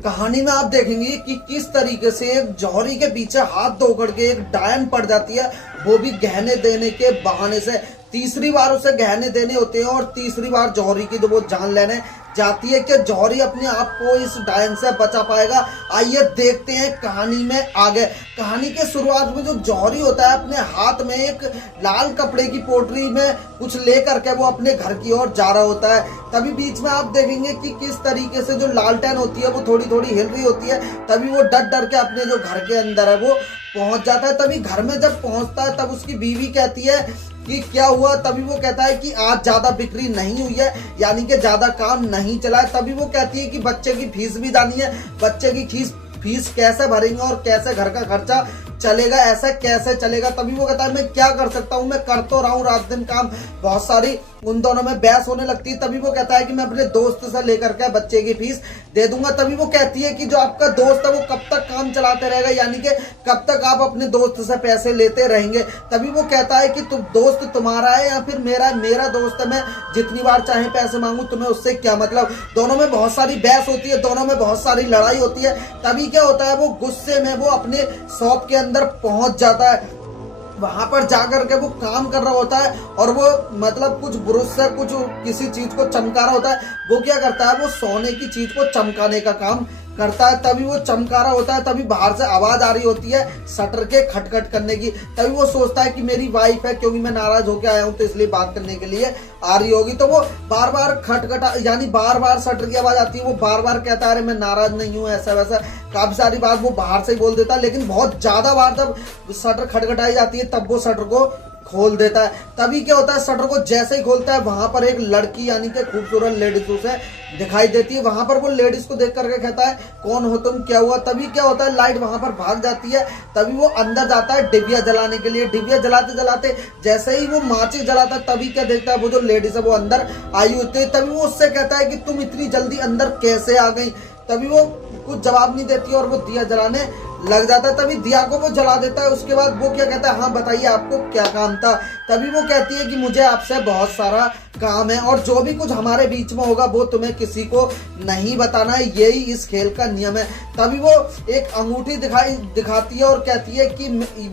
कहानी में आप देखेंगे कि किस तरीके से एक जौहरी के पीछे हाथ धो करके एक डायन पड़ जाती है, वो भी गहने देने के बहाने से। तीसरी बार उसे गहने देने होते हैं और तीसरी बार जौहरी की वो जान लेने जाती है कि जौहरी अपने आप को इस डायन से बचा पाएगा। आइए देखते हैं कहानी में आगे। कहानी के शुरुआत में जो जौहरी होता है अपने हाथ में एक लाल कपड़े की पोटली में कुछ लेकर के वो अपने घर की ओर जा रहा होता है। तभी बीच में आप देखेंगे कि किस तरीके से जो लालटेन होती है वो थोड़ी थोड़ी हिल रही होती है। तभी वो डर डर के अपने जो घर के अंदर है वो पहुंच जाता है। तभी घर में जब पहुंचता है तब उसकी बीवी कहती है कि क्या हुआ। तभी वो कहता है कि आज ज्यादा बिक्री नहीं हुई है, यानी कि ज्यादा काम नहीं चला है। तभी वो कहती है कि बच्चे की फीस भी जानी है, बच्चे की फीस कैसे भरेंगे और कैसे घर का खर्चा चलेगा, ऐसा कैसे चलेगा। तभी वो कहता है मैं क्या कर सकता हूँ, मैं कर तो रहा हूँ रात दिन काम, बहुत सारी। उन दोनों में बहस होने लगती है। तभी वो कहता है कि मैं अपने दोस्त से लेकर के बच्चे की फीस दे दूंगा। तभी वो कहती है कि जो आपका दोस्त है वो कब तक काम चलाते रहेगा, यानी कि कब तक आप अपने दोस्त से पैसे लेते रहेंगे। तभी वो कहता है कि तुम दोस्त तुम्हारा है या फिर मेरा दोस्त है, मैं जितनी बार चाहे पैसे मांगू, तुम्हें उससे क्या मतलब। दोनों में बहुत सारी बहस होती है, दोनों में बहुत सारी लड़ाई होती है। तभी क्या होता है, वो गुस्से में वो अपने शॉप के अंदर पहुंच जाता है। वहां पर जाकर के वो काम कर रहा होता है और वो मतलब कुछ ब्रश से कुछ किसी चीज को चमका रहा होता है। वो क्या करता है, वो सोने की चीज को चमकाने का काम करता है। तभी वो चमका रहा होता है। तभी बाहर से आवाज आ रही होती है शटर के खटखट करने की। तभी वो सोचता है कि मेरी वाइफ है, क्योंकि मैं नाराज होकर आया हूं तो इसलिए बात करने के लिए आ रही होगी। तो वो बार बार खटखटा, यानी बार बार शटर की आवाज आती है। वो बार बार कहता है अरे मैं नाराज नहीं हूँ, ऐसा वैसा काफी सारी बात वो बाहर से ही बोल देता है। लेकिन बहुत ज्यादा बार जब शटर खटखटाई जाती है तब वो शटर को खोल देता है। तभी क्या होता है, शटर को जैसे ही खोलता है वहां पर एक लड़की यानी कि खूबसूरत लेडीज उसे दिखाई देती है। वहां पर वो लेडीज को देख करके कहता है कौन हो तुम, क्या हुआ। तभी क्या होता है, लाइट वहां पर भाग जाती है। तभी वो अंदर जाता है डिबिया जलाने के लिए। डिबिया जलाते जलाते जैसे ही वो माचिस जलाता है तभी क्या देखता है, वो जो लेडीज है वो अंदर आई होती है। तभी वो उससे कहता है कि तुम इतनी जल्दी अंदर कैसे आ गई। तभी वो कुछ जवाब नहीं देती और वो दिया जलाने लग जाता है। तभी दिया को वो जला देता है। उसके बाद वो क्या कहता है, हाँ बताइए आपको क्या काम था। तभी वो कहती है कि मुझे आपसे बहुत सारा काम है और जो भी कुछ हमारे बीच में होगा वो तुम्हें किसी को नहीं बताना है, यही इस खेल का नियम है। तभी वो एक अंगूठी दिखाती है और कहती है कि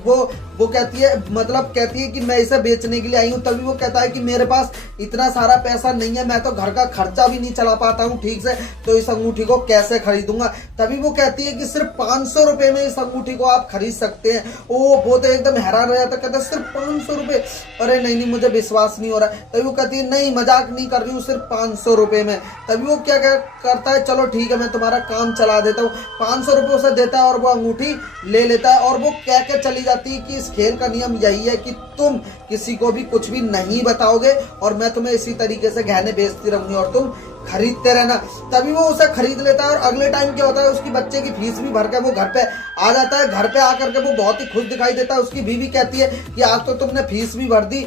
वो कहती है, मतलब कहती है कि मैं इसे बेचने के लिए आई हूँ। तभी वो कहता है कि मेरे पास इतना सारा पैसा नहीं है, मैं तो घर का खर्चा भी नहीं चला पाता हूँ ठीक से, तो इस अंगूठी को कैसे खरीदूंगा। तभी वो कहती है कि सिर्फ 500 रुपए में इस अंगूठी को आप खरीद सकते हैं। वो तो एकदम हैरान रह जाता, कहता है सिर्फ 500 रुपए, अरे नहीं मुझे विश्वास नहीं हो रहा है। तभी वो कहती है नहीं मजाक नहीं कर रही हूँ, सिर्फ 500 रुपए में। तभी वो क्या करता है, चलो ठीक है मैं तुम्हारा काम चला देता हूँ। 500 रुपए उसे देता है और वो अंगूठी ले लेता है। और वो कह के चली जाती है कि इस खेल का नियम यही है कि तुम किसी को भी कुछ भी नहीं बताओगे और मैं तुम्हें इसी तरीके से गहने बेचती रहूंगी और तुम खरीदते रहना। तभी वो उसे खरीद लेता है और अगले टाइम क्या होता है, उसकी बच्चे की फीस भी भर के वो घर पे आ जाता है। घर पे आकर के वो बहुत ही खुश दिखाई देता है। उसकी बीवी कहती है कि आज तो तुमने फीस भी भर दी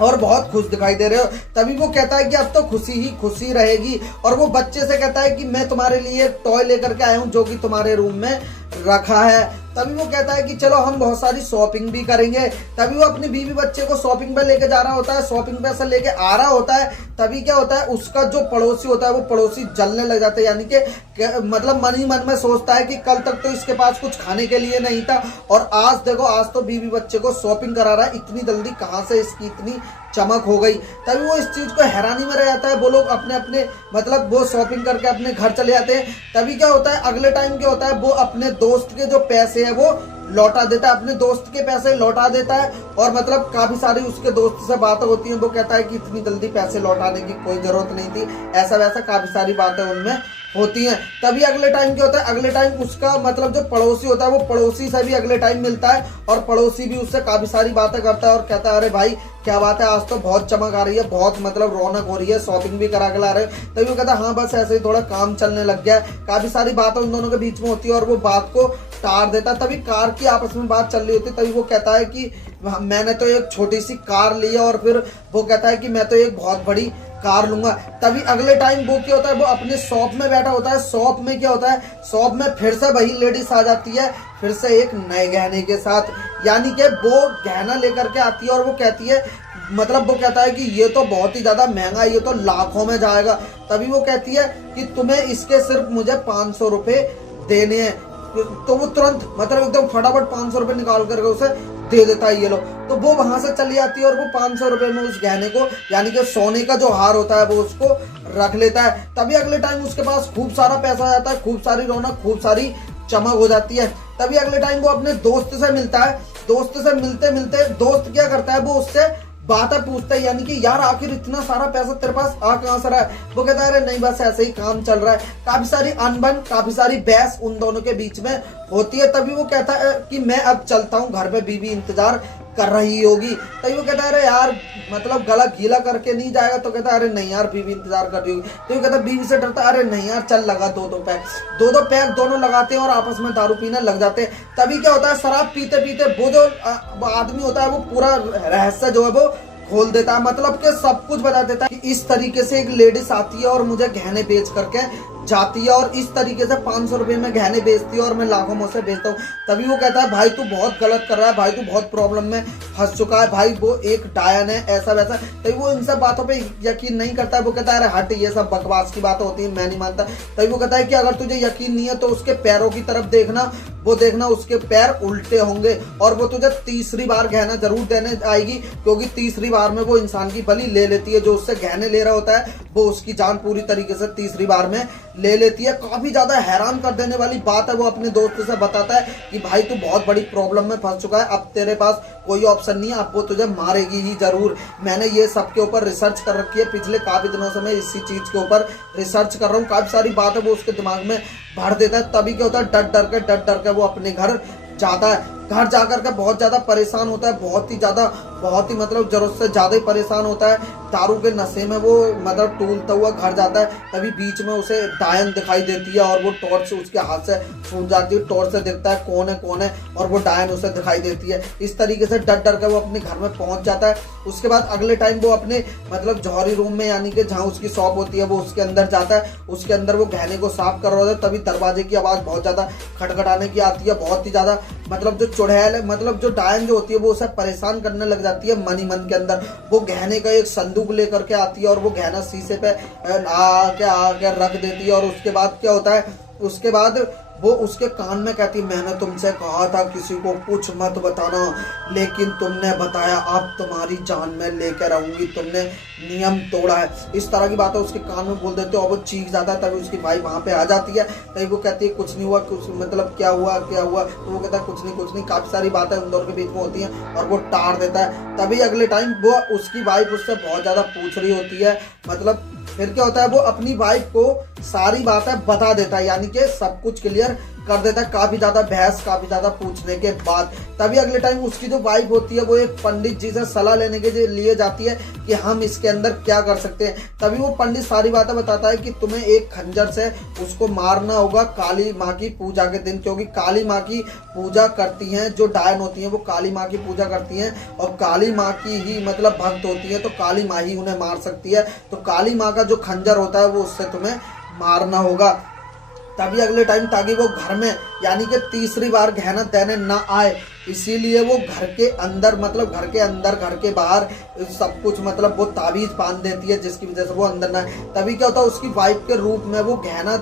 और बहुत खुश दिखाई दे रहे हो। तभी वो कहता है कि अब तो खुशी ही खुशी रहेगी। और वो बच्चे से कहता है कि मैं तुम्हारे लिए एक टॉय लेकर के आया हूँ जो कि तुम्हारे रूम में रखा है। तभी वो कहता है कि चलो हम बहुत सारी शॉपिंग भी करेंगे। तभी वो अपनी बीवी बच्चे को शॉपिंग पे लेके जा रहा होता है, शॉपिंग पे से लेके आ रहा होता है। तभी क्या होता है, उसका जो पड़ोसी होता है वो पड़ोसी जलने लग जाता है, यानी कि मतलब मन ही मन में सोचता है कि कल तक तो इसके पास कुछ खाने के लिए नहीं था और आज देखो आज तो बीवी बच्चे को शॉपिंग करा रहा है, इतनी जल्दी कहाँ से इसकी इतनी चमक हो गई। तभी वो इस चीज को हैरानी में रह जाता है। वो लोग अपने अपने मतलब वो शॉपिंग करके अपने घर चले जाते हैं। तभी क्या होता है, अगले टाइम क्या होता है, वो अपने दोस्त के जो पैसे है वो लौटा देता है, अपने दोस्त के पैसे लौटा देता है। और मतलब काफी सारी उसके दोस्त से बातें होती हैं। वो कहता है कि इतनी जल्दी पैसे लौटाने की कोई जरूरत नहीं थी, ऐसा वैसा काफी सारी बातें उनमें होती हैं। तभी अगले टाइम क्या होता है, अगले टाइम उसका मतलब जो पड़ोसी होता है वो पड़ोसी से भी अगले टाइम मिलता है और पड़ोसी भी उससे काफी सारी बातें करता है और कहता है अरे भाई क्या बात है, आज तो बहुत चमक आ रही है, बहुत मतलब रौनक हो रही है, शॉपिंग भी करा के ला रहे हो। तभी वो कहता है हाँ बस ऐसे ही थोड़ा काम चलने लग गया है। काफी सारी बातें उन दोनों के बीच में होती है और वो बात को टार देता है। तभी कार की आपस में बात चल रही होती है। तभी वो कहता है कि मैंने तो एक छोटी सी कार ली है और फिर वो कहता है कि मैं तो एक बहुत बड़ी कार लूंगा। तभी अगले टाइम वो क्या होता है, वो अपने शॉप में बैठा होता है। शॉप में क्या होता है, शॉप में फिर से वही लेडीज आ जाती है, फिर से एक नए गहने के साथ, यानी कि वो गहना लेकर के आती है और वो कहती है मतलब वो कहता है कि ये तो बहुत ही ज्यादा महंगा है, ये तो लाखों में जाएगा। तभी वो कहती है कि तुम्हें इसके सिर्फ मुझे 500 रुपए देने हैं। तो वो तुरंत मतलब एकदम फटाफट 500 रुपए निकाल करके उसे दे देता है, ये लो। तो वो वहां से चली जाती है और वो 500 रुपए में उस गहने को, यानी कि सोने का जो हार होता है, वो उसको रख लेता है। तभी अगले टाइम उसके पास खूब सारा पैसा आ जाता है, खूब सारी रौनक, खूब सारी चमक हो जाती है। तभी अगले टाइम वो अपने दोस्त से मिलता है। दोस्त से मिलते मिलते दोस्त क्या करता है, वो उससे बातें पूछता है, यानी कि यार आखिर इतना सारा पैसा तेरे पास आ कहां से रहा है। वो कहता है अरे नहीं, बस ऐसे ही काम चल रहा है। काफी सारी अनबन, काफी सारी बहस उन दोनों के बीच में होती है। तभी वो कहता है कि मैं अब चलता हूँ, घर पे बीवी इंतजार कर रही होगी। तभी वो कहता है अरे यार मतलब गला गीला करके नहीं जाएगा। तो कहता है अरे नहीं यार, बीवी इंतजार कर रही होगी। तो वो कहता है बीवी से डरता है, अरे नहीं यार चल लगा दो पैक दोनों लगाते हैं और आपस में दारू पीने लग जाते हैं। तभी क्या होता है, शराब पीते पीते वो जो आदमी होता है वो पूरा रहस्य जो है वो खोल देता है, मतलब कि सब कुछ बता देता है कि इस तरीके से एक लेडीज आती है और मुझे गहने बेच करके जाती है और इस तरीके से 500 रुपए में गहने बेचती है और मैं लाखों में उसे बेचता हूँ। तभी वो कहता है भाई तू बहुत गलत कर रहा है, भाई तू बहुत प्रॉब्लम में फंस चुका है, भाई वो एक डायन है, ऐसा वैसा। तभी वो इन सब बातों पे यकीन नहीं करता है। वो कहता है अरे हट, ये सब बकवास की बातें होती है, मैं नहीं मानता। तभी वो कहता है कि अगर तुझे यकीन नहीं है तो उसके पैरों की तरफ देखना, वो देखना उसके पैर उल्टे होंगे और वो तुझे तीसरी बार गहना जरूर देने आएगी, क्योंकि तीसरी बार में वो इंसान की बलि ले लेती है। जो उससे गहने ले रहा होता है वो उसकी जान पूरी तरीके से तीसरी बार में ले लेती है। काफी ज्यादा हैरान कर देने वाली बात है। वो अपने दोस्त से बताता है कि भाई तू बहुत बड़ी प्रॉब्लम में फंस चुका है, अब तेरे पास कोई ऑप्शन नहीं है, अब वो तुझे मारेगी ही जरूर। मैंने ये सब के ऊपर रिसर्च कर रखी है, पिछले काफी दिनों से मैं इसी चीज के ऊपर रिसर्च कर रहा हूँ। काफी सारी बातें वो उसके दिमाग में भर देता है। तभी क्या होता है, डर डर के वो अपने घर जाता है। घर जाकर के बहुत ज्यादा परेशान होता है, बहुत ही मतलब जरूरत से ज्यादा ही परेशान होता है। दारू के नशे में वो मतलब टूलता हुआ घर जाता है। तभी बीच में उसे डायन दिखाई देती है और वो टॉर्च उसके हाथ से छूट जाती है। टॉर्च से देखता है कौन है और वो डायन उसे दिखाई देती है। इस तरीके से डर के वो अपने घर में पहुंच जाता है। उसके बाद अगले टाइम वो अपने मतलब जौहरी रूम में, यानी कि जहाँ उसकी शॉप होती है, वो उसके अंदर जाता है। उसके अंदर वो गहने को साफ कर रहा होता है। तभी दरवाजे की आवाज बहुत ज्यादा खटखटाने की आती है, बहुत ही ज्यादा मतलब जो चुड़ैल है, मतलब जो डायन जो होती है वो उसे परेशान करने लग जाती है। मनी मन के अंदर वो गहने का एक संदूक लेकर के आती है और वो गहना शीशे पे आके रख देती है। और उसके बाद क्या होता है, उसके बाद वो उसके कान में कहती, मैंने तुमसे कहा था किसी को कुछ मत बताना, लेकिन तुमने बताया, अब तुम्हारी जान में लेकर रहूंगी, तुमने नियम तोड़ा है। इस तरह की बातें उसके कान में बोल देते और वो चीख जाता है। तभी उसकी भाई वहां पे आ जाती है। तभी वो कहती है कुछ नहीं हुआ, कुछ मतलब क्या हुआ। तो वो कहता है कुछ नहीं। काफी सारी बातें उन दोनों के बीच में होती हैं और वो टार देता है। तभी अगले टाइम वो उसकी वाइफ उससे बहुत ज्यादा पूछ रही होती है, मतलब फिर क्या होता है, वो अपनी वाइफ को सारी बातें बता देता है, यानी कि सब कुछ क्लियर कर देता है। काफी ज्यादा बहस, काफी ज्यादा पूछने के बाद तभी अगले टाइम उसकी जो वाइफ होती है वो एक पंडित जी से सलाह लेने के लिए जाती है कि हम इसके अंदर क्या कर सकते हैं। तभी वो पंडित सारी बातें बताता है कि तुम्हें एक खंजर से उसको मारना होगा काली माँ की पूजा के दिन, क्योंकि काली माँ की पूजा करती हैं जो डायन होती हैं, वो काली माँ की पूजा करती हैं और काली माँ की ही मतलब भक्त होती है, तो काली माँ ही उन्हें मार सकती है। तो काली माँ का जो खंजर होता है वो उससे तुम्हें मारना होगा। तभी अगले टाइम ताकि वो घर में, यानी कि तीसरी बार गहना देने ना आए, इसीलिए वो घर के अंदर मतलब घर के अंदर घर के बाहर सब कुछ मतलब वो ताबीज बांध देती है, जिसकी वजह से वो अंदर ना आए। तभी क्या होता है, उसकी वाइफ के रूप में वो गहना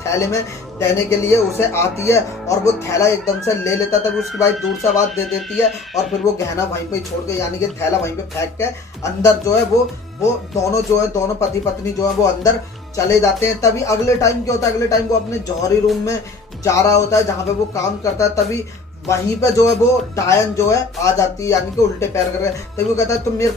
थैले में देने के लिए उसे आती है और वो थैला एकदम से ले लेता है। तभी उसकी वाइफ दूर से आवाज दे देती है और फिर वो गहना वहीं पे छोड़ के, यानी कि थैला वहीं पे फेंक के अंदर जो है वो दोनों पति पत्नी जो है वो अंदर चले जाते हैं। तभी अगले टाइम क्या होता है, अगले टाइम वो अपने जौहरी रूम में जा रहा होता है जहाँ पे वो काम करता है। तभी वहीं पे जो है वो डायन जो है आ जाती है, यानी कि उल्टे पैर कर रहे हैं। तभी वो कहता है तुम मेरे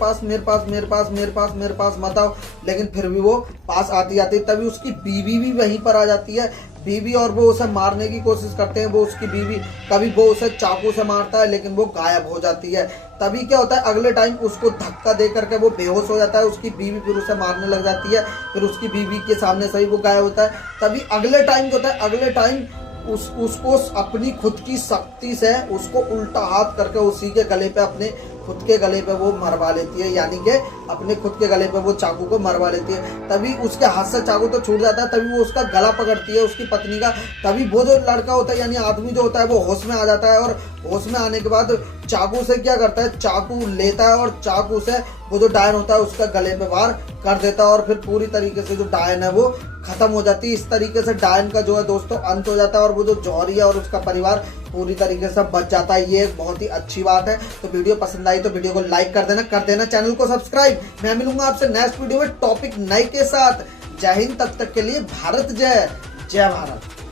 पास मत आओ, लेकिन फिर भी वो पास आती। तभी उसकी बीवी भी वहीं पर आ जाती है। बीवी और वो उसे मारने की कोशिश करते हैं। वो उसकी बीवी, कभी वो उसे चाकू से मारता है लेकिन वो गायब हो जाती है। तभी क्या होता है, अगले टाइम उसको धक्का दे करके वो बेहोश हो जाता है। उसकी बीवी फिर उसे मारने लग जाती है, फिर उसकी बीवी के सामने से ही वो गायब होता है। तभी अगले टाइम क्या होता है, अगले टाइम उसको अपनी खुद की शक्ति से उसको उल्टा हाथ करके उसी के गले पे अपने खुद के गले पे वो मरवा लेती है, यानी कि अपने खुद के गले पे वो चाकू को मरवा लेती है। तभी उसके हाथ से चाकू तो छूट जाता है, तभी वो उसका गला पकड़ती है उसकी पत्नी का। तभी वो जो लड़का होता है यानी आदमी जो होता है वो होश में आ जाता है, और होश में आने के बाद चाकू से क्या करता है, चाकू लेता है और चाकू से वो जो डायन होता है उसका गले पे वार कर देता है, और फिर पूरी तरीके से जो डायन है वो खत्म हो जाती है। इस तरीके से डायन का जो है दोस्तों अंत हो जाता है, और वो जो जौहरी है और उसका परिवार पूरी तरीके से बच जाता है। ये एक बहुत ही अच्छी बात है। तो वीडियो पसंद आई तो वीडियो को लाइक कर देना, चैनल को सब्सक्राइब। मैं मिलूंगा आपसे नेक्स्ट वीडियो में टॉपिक नए के साथ। जय हिंद, तब तक के लिए भारत जय, जय भारत।